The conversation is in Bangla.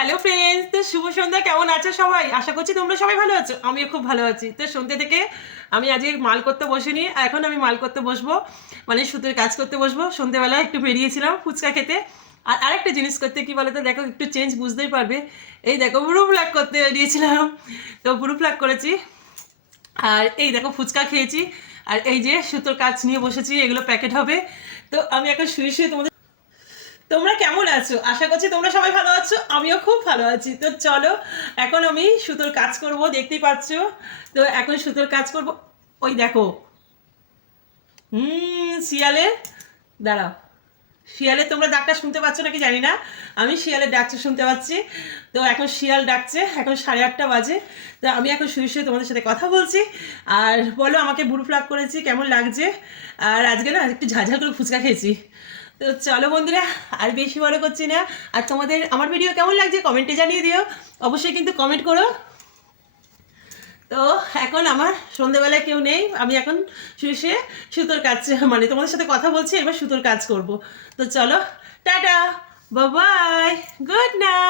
হ্যালো ফ্রেন্ডস, তো শুভ সন্ধ্যা। কেমন আছো সবাই? আশা করছি তোমরা সবাই ভালো আছো। আমিও খুব ভালো আছি। তো সন্ধ্যে থেকে আমি আজকে মাল করতে বসিনি, এখন আমি মাল করতে বসবো, মানে সুতোর কাজ করতে বসবো। সন্ধ্যেবেলা একটু বেরিয়েছিলাম ফুচকা খেতে। আর আরেকটা জিনিস করতে, কি বলো তো, দেখো একটু চেঞ্জ বুঝতেই পারবে। এই দেখো ব্রু প্লাগ করতে বেরিয়েছিলাম, তো ব্রু প্লাগ করেছি। আর এই দেখো ফুচকা খেয়েছি। আর এই যে সুতোর কাজ নিয়ে বসেছি, এগুলো প্যাকেট হবে। তো আমি এখন শুয়ে শুয়ে তোমাদের, তোমরা কেমন আছো? আশা করছি তোমরা সবাই ভালো আছো, আমিও খুব ভালো আছি। তো চলো, এখন আমি সুতোর কাজ করব, দেখতেই পাচ্ছ। তো এখন সুতোর কাজ করব। ওই দেখো, শিয়ালে, দাঁড়াও, শিয়ালে তোমরা ডাকটা শুনতে পাচ্ছ নাকি জানি না, আমি শিয়ালের ডাকটা শুনতে পাচ্ছি। তো এখন শিয়াল ডাকছে, এখন 8:30 বাজে। তো আমি এখন শুয়ে শুয়ে তোমাদের সাথে কথা বলছি। আর বলো, আমাকে বুড়ো ফ্লাগ করেছি, কেমন লাগছে? আর আজকে না একটু ঝাঝাল করে ফুচকা খেয়েছি। তো চলো বন্ধুরা, আর বেশি বড় করছি না। আর তোমাদের আমার ভিডিও কেমন লাগছে কমেন্টে জানিয়ে দিও, অবশ্যই কিন্তু কমেন্ট করো। তো এখন আমার সন্ধ্যেবেলায় কেউ নেই, আমি এখন শুয়ে শুয়ে সুতোর কাজ, মানে তোমাদের সাথে কথা বলছি, এবার সুতোর কাজ করব। তো চলো, tata, bye bye, good night.